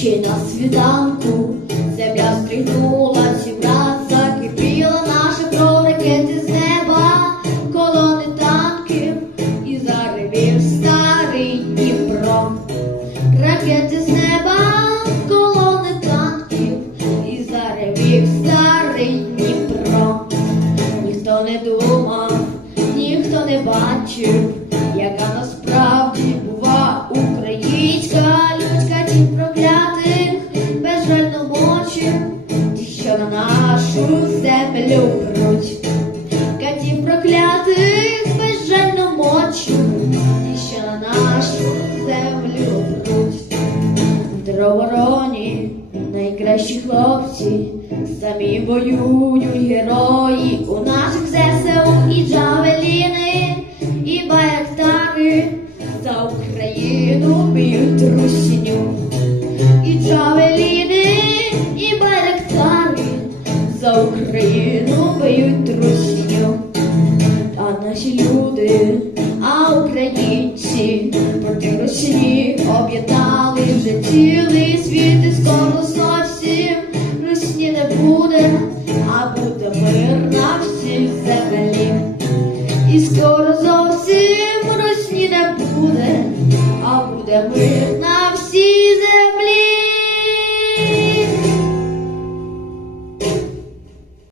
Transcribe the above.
Ще на світанку земля стригнулась і враз закипіла наша кров ракети з неба, колони танків і заревів старий Дніпро. Ракети з неба, колони танків і заревів старий Дніпро. Ніхто не думав, ніхто не бачив, яка насправді тінь проклятих, безжально мочив, ті, що на нашу землю пруть. Катів проклятих безжально мочив, ті, що на нашу землю пруть. В Дровороні найкращі хлопці, самі воюють герої у наших ЗСУ і джавеліни, і байрактари за Україну б'ють русню і джавеліни, і байрактари за Україну б'ють русню. Та наші люди, а українці проти Росії об'єднали вже цілий світ і скоро зовсім русні не буде, а буде мир на всій землі. І скоро зовсім русні не буде, а буде мир на.